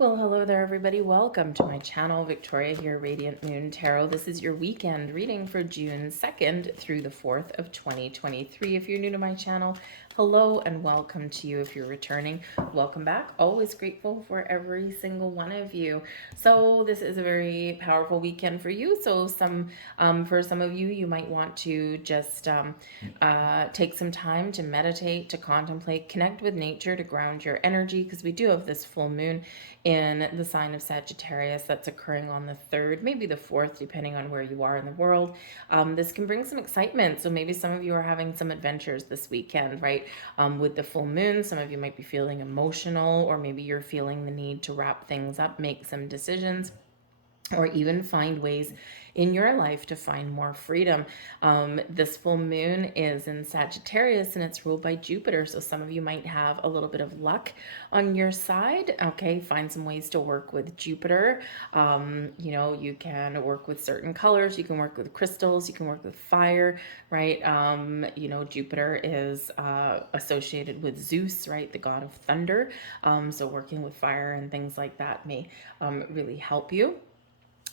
Well, hello there, everybody. Welcome to my channel, Victoria here, Radiant Moon Tarot. This is your weekend reading for June 2nd through the 4th of 2023. If you're new to my channel, hello and welcome to you. If you're returning, welcome back. Always grateful for every single one of you. So this is a very powerful weekend for you. So for some of you, you might want to just take some time to meditate, to contemplate, connect with nature, to ground your energy, because we do have this full moon in the sign of Sagittarius that's occurring on the 3rd, maybe the 4th, depending on where you are in the world. This can bring some excitement. So maybe some of you are having some adventures this weekend, right? With the full moon, some of you might be feeling emotional, or maybe you're feeling the need to wrap things up, make some decisions, or even find ways in your life to find more freedom. This full moon is in Sagittarius and it's ruled by Jupiter. So some of you might have a little bit of luck on your side. Okay, find some ways to work with Jupiter. You can work with certain colors, you can work with crystals, you can work with fire, right? Jupiter is associated with Zeus, right? The god of thunder. So working with fire and things like that may really help you.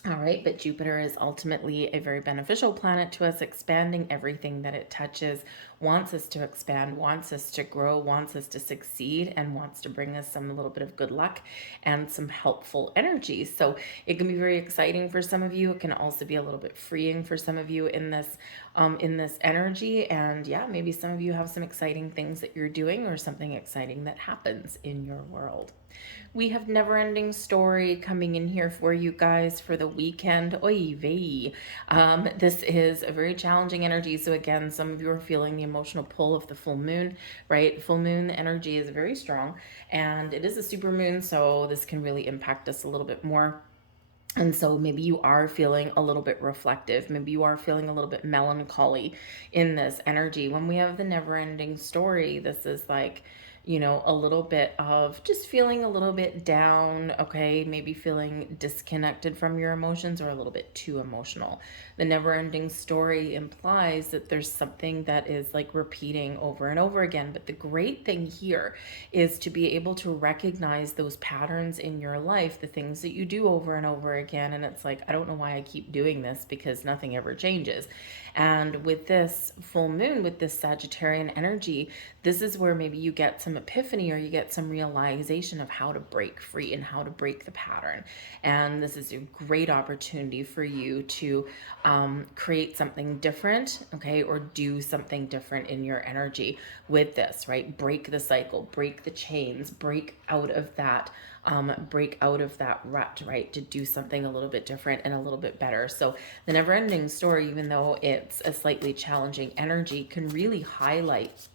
All right, but Jupiter is ultimately a very beneficial planet to us, expanding everything that it touches, wants us to expand, wants us to grow, wants us to succeed, and wants to bring us some little bit of good luck and some helpful energy. So it can be very exciting for some of you. It can also be a little bit freeing for some of you in this energy. And yeah, maybe some of you have some exciting things that you're doing or something exciting that happens in your world. We have Never Ending Story coming in here for you guys for the weekend. Oy vey. This is a very challenging energy. So again, some of you are feeling the emotional pull of the full moon, right? Full moon energy is very strong and it is a super moon. So this can really impact us a little bit more. And so maybe you are feeling a little bit reflective. Maybe you are feeling a little bit melancholy in this energy. When we have the never ending story, this is like, a little bit of just feeling a little bit down, okay? Maybe feeling disconnected from your emotions or a little bit too emotional. The never ending story implies that there's something that is like repeating over and over again. But the great thing here is to be able to recognize those patterns in your life, the things that you do over and over again. And it's like, I don't know why I keep doing this because nothing ever changes. And with this full moon, with this Sagittarian energy, this is where maybe you get some epiphany or you get some realization of how to break free and how to break the pattern. And this is a great opportunity for you to create something different, okay, or do something different in your energy with this, right? Break the cycle, break the chains, break out of that rut, right? To do something a little bit different and a little bit better. So the never ending story, even though it's a slightly challenging energy, can really highlight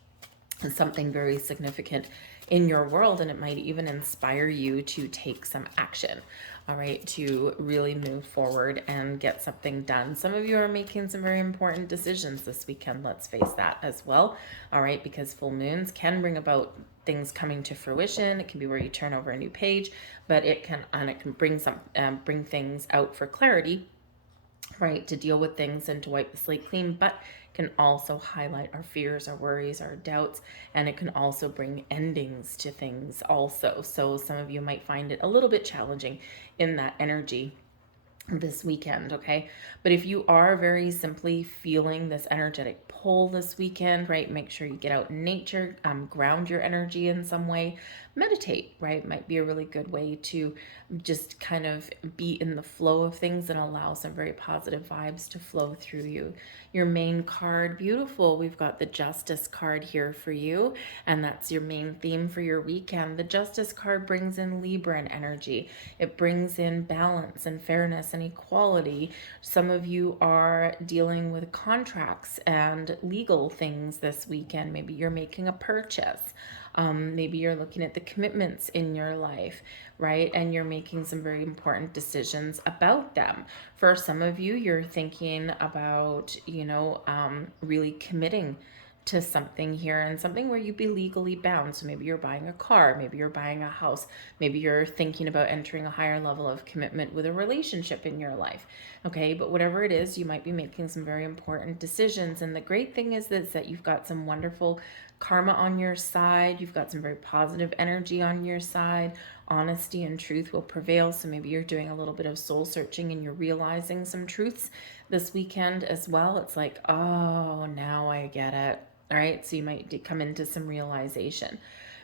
something very significant in your world, and it might even inspire you to take some action, all right, to really move forward and get something done. Some of you are making some very important decisions this weekend, let's face that as well, all right, because full moons can bring about things coming to fruition. It can be where you turn over a new page, but it can bring things out for clarity, right, to deal with things and to wipe the slate clean, but can also highlight our fears, our worries, our doubts, and it can also bring endings to things also. So some of you might find it a little bit challenging in that energy this weekend, okay? But if you are very simply feeling this energetic pull this weekend, right, make sure you get out in nature, ground your energy in some way, meditate, right, might be a really good way to just kind of be in the flow of things and allow some very positive vibes to flow through you. Your main card, beautiful, we've got the Justice card here for you, and that's your main theme for your weekend. The Justice card brings in Libran energy. It brings in balance and fairness and equality. Some of you are dealing with contracts and legal things this weekend. Maybe you're making a purchase. Maybe you're looking at the commitments in your life, right? And you're making some very important decisions about them. For some of you, you're thinking about, really committing to something here, and something where you'd be legally bound. So maybe you're buying a car, maybe you're buying a house, maybe you're thinking about entering a higher level of commitment with a relationship in your life, okay? But whatever it is, you might be making some very important decisions. And the great thing is that you've got some wonderful karma on your side. You've got some very positive energy on your side honesty and truth will prevail. So maybe you're doing a little bit of soul searching and you're realizing some truths this weekend as well. It's like, oh, now I get it. All right. So you might come into some realization.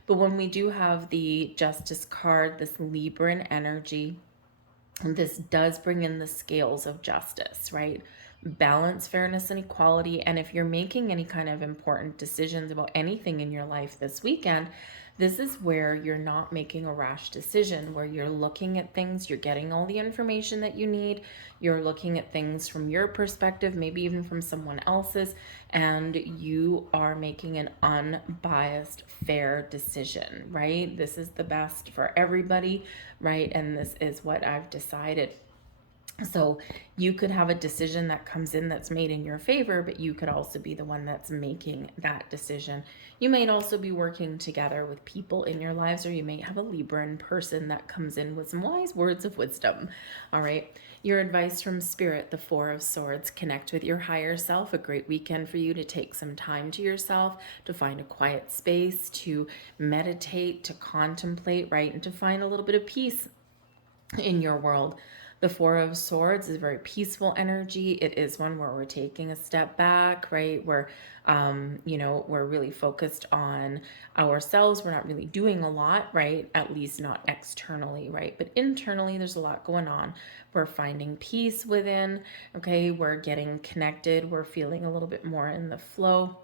But when we do have the Justice card, this Libran energy, this does bring in the scales of justice, right? Balance, fairness, and equality. And if you're making any kind of important decisions about anything in your life this weekend, this is where you're not making a rash decision, where you're looking at things, you're getting all the information that you need, you're looking at things from your perspective, maybe even from someone else's, and you are making an unbiased, fair decision, right? This is the best for everybody, right? And this is what I've decided. So you could have a decision that comes in that's made in your favor, but you could also be the one that's making that decision. You might also be working together with people in your lives, or you may have a Libran person that comes in with some wise words of wisdom. All right. Your advice from Spirit, the Four of Swords: connect with your higher self. A great weekend for you to take some time to yourself, to find a quiet space, to meditate, to contemplate, right? And to find a little bit of peace in your world. The Four of Swords is a very peaceful energy. It is one where we're taking a step back, right? We're really focused on ourselves. We're not really doing a lot, right? At least not externally, right? But internally, there's a lot going on. We're finding peace within, okay? We're getting connected. We're feeling a little bit more in the flow,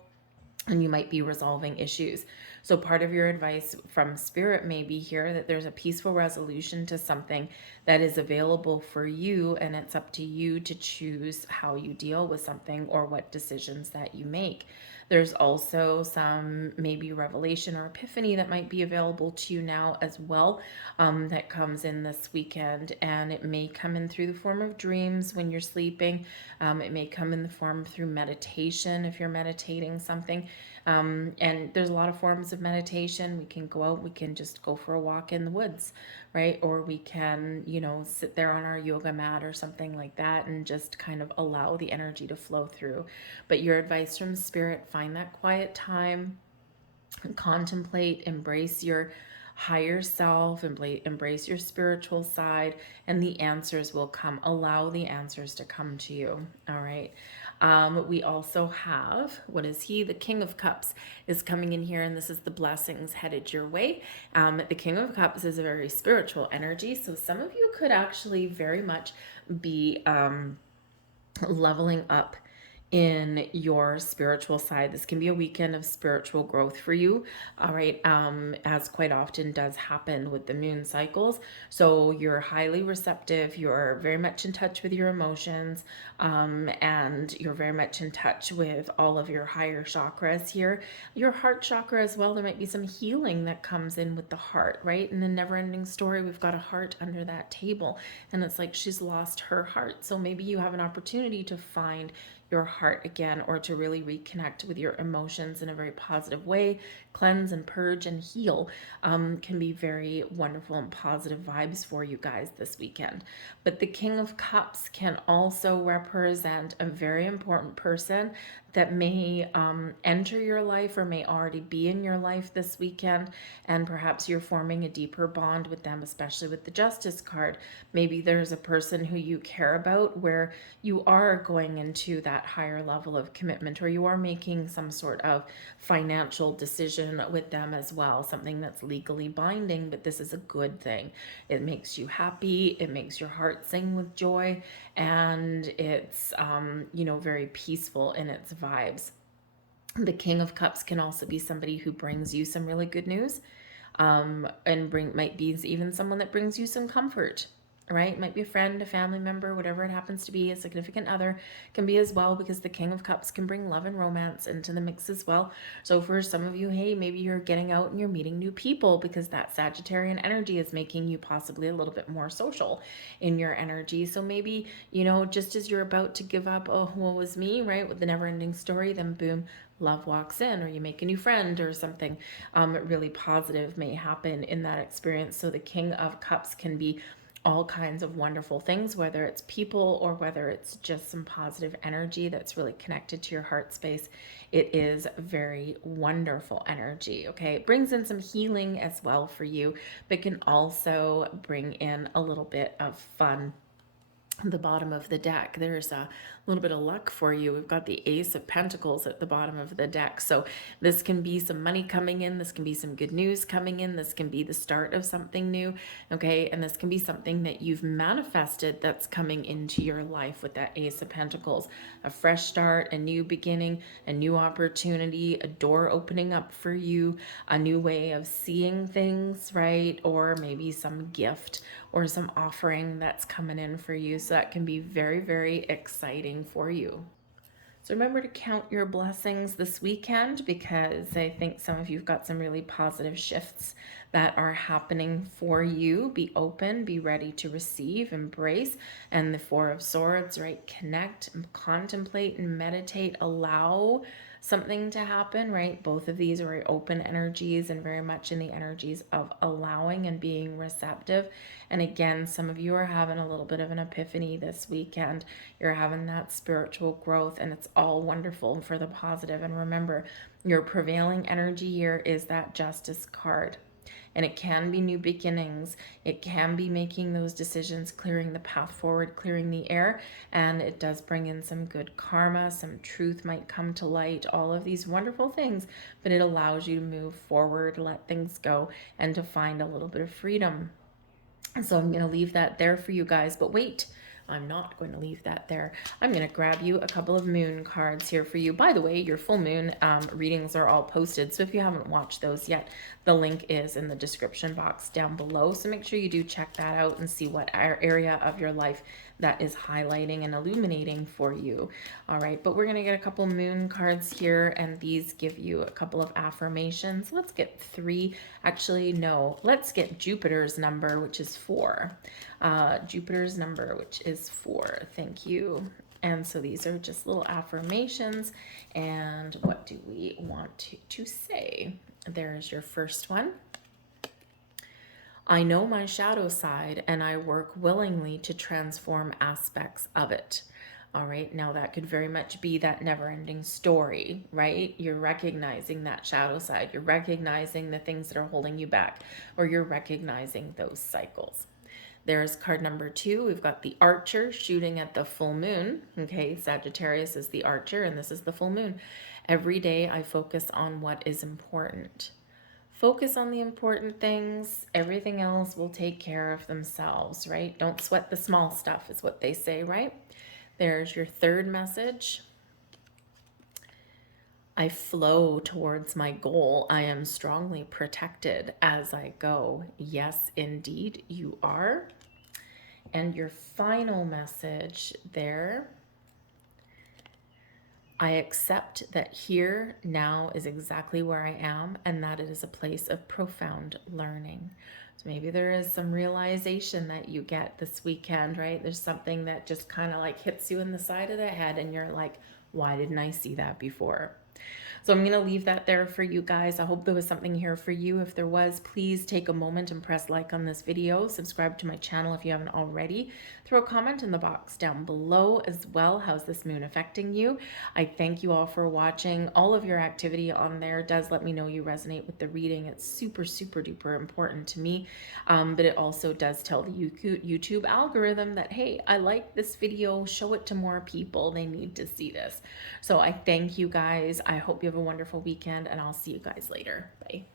and you might be resolving issues. So part of your advice from Spirit may be here that there's a peaceful resolution to something that is available for you, and it's up to you to choose how you deal with something or what decisions that you make. There's also some maybe revelation or epiphany that might be available to you now as well, that comes in this weekend, and it may come in through the form of dreams when you're sleeping. It may come in the form through meditation if you're meditating something. And there's a lot of forms of meditation. We can go out, we can just go for a walk in the woods, right? Or we can, sit there on our yoga mat or something like that and just kind of allow the energy to flow through. But your advice from Spirit: find that quiet time, contemplate, embrace your higher self, embrace your spiritual side, and the answers will come. Allow the answers to come to you. All right. We also have, what is he? The King of Cups is coming in here, and this is the blessings headed your way. The King of Cups is a very spiritual energy, so some of you could actually very much be leveling up in your spiritual side. This can be a weekend of spiritual growth for you, all right, as quite often does happen with the moon cycles. So you're highly receptive, you're very much in touch with your emotions, and you're very much in touch with all of your higher chakras here. Your heart chakra as well, there might be some healing that comes in with the heart, right? In the never ending story, we've got a heart under that table, and it's like she's lost her heart. So maybe you have an opportunity to find your heart again, or to really reconnect with your emotions in a very positive way. Cleanse and purge and heal can be very wonderful and positive vibes for you guys this weekend. But the King of Cups can also represent a very important person that may enter your life or may already be in your life this weekend, and perhaps you're forming a deeper bond with them, especially with the Justice card. Maybe there's a person who you care about where you are going into that higher level of commitment, or you are making some sort of financial decision with them as well, something that's legally binding, but this is a good thing. It makes you happy, it makes your heart sing with joy, and it's very peaceful in its vibes. The King of Cups can also be somebody who brings you some really good news, and might be even someone that brings you some comfort, right? Might be a friend, a family member, whatever it happens to be, a significant other can be as well, because the King of Cups can bring love and romance into the mix as well. So for some of you, hey, maybe you're getting out and you're meeting new people, because that Sagittarian energy is making you possibly a little bit more social in your energy. So maybe, just as you're about to give up, oh, woe was me, right, with the never ending story, then boom, love walks in, or you make a new friend or something really positive may happen in that experience. So the King of Cups can be all kinds of wonderful things, whether it's people or whether it's just some positive energy that's really connected to your heart space. It is very wonderful energy, okay? It brings in some healing as well for you, but can also bring in a little bit of fun. The bottom of the deck, there's a little bit of luck for you. We've got the Ace of Pentacles at the bottom of the deck. So this can be some money coming in. This can be some good news coming in. This can be the start of something new. Okay. And this can be something that you've manifested that's coming into your life with that Ace of Pentacles. A fresh start, a new beginning, a new opportunity, a door opening up for you, a new way of seeing things, right? Or maybe some gift or some offering that's coming in for you. So that can be very, very exciting for you. So remember to count your blessings this weekend, because I think some of you've got some really positive shifts that are happening for you. Be open, be ready to receive, embrace. And the Four of Swords, right? Connect, contemplate, and meditate. Allow something to happen, right? Both of these are very open energies and very much in the energies of allowing and being receptive. And again, some of you are having a little bit of an epiphany this weekend. You're having that spiritual growth, and it's all wonderful for the positive. And remember, your prevailing energy here is that Justice card. And it can be new beginnings. It can be making those decisions, clearing the path forward, clearing the air. And it does bring in some good karma, some truth might come to light, all of these wonderful things. But it allows you to move forward, let things go, and to find a little bit of freedom. So I'm going to leave that there for you guys. But wait, I'm not going to leave that there. I'm going to grab you a couple of moon cards here for you. By the way, your full moon readings are all posted. So if you haven't watched those yet, the link is in the description box down below. So make sure you do check that out and see what area of your life that is highlighting and illuminating for you. All right, but we're going to get a couple moon cards here, and these give you a couple of affirmations. Let's get 3. Actually, no, let's get Jupiter's number, which is 4. Jupiter's number, which is 4. Thank you. And so these are just little affirmations. And what do we want to say? There's your first one. I know my shadow side, and I work willingly to transform aspects of it. All right, now that could very much be that never-ending story, right? You're recognizing that shadow side. You're recognizing the things that are holding you back, or you're recognizing those cycles. There's card number 2. We've got the Archer shooting at the full moon. Okay, Sagittarius is the Archer, and this is the full moon. Every day I focus on what is important. Focus on the important things. Everything else will take care of themselves, right? Don't sweat the small stuff is what they say, right? There's your third message. I flow towards my goal. I am strongly protected as I go. Yes, indeed, you are. And your final message there. I accept that here now is exactly where I am, and that it is a place of profound learning. So maybe there is some realization that you get this weekend, right? There's something that just kind of like hits you in the side of the head, and you're like, why didn't I see that before? So I'm going to leave that there for you guys. I hope there was something here for you. If there was, please take a moment and press like on this video. Subscribe to my channel if you haven't already. Throw a comment in the box down below as well. How's this moon affecting you? I thank you all for watching. All of your activity on there does let me know you resonate with the reading. It's super, super duper important to me. But it also does tell the YouTube algorithm that, hey, I like this video. Show it to more people. They need to see this. So I thank you guys. I hope you have a wonderful weekend, and I'll see you guys later. Bye.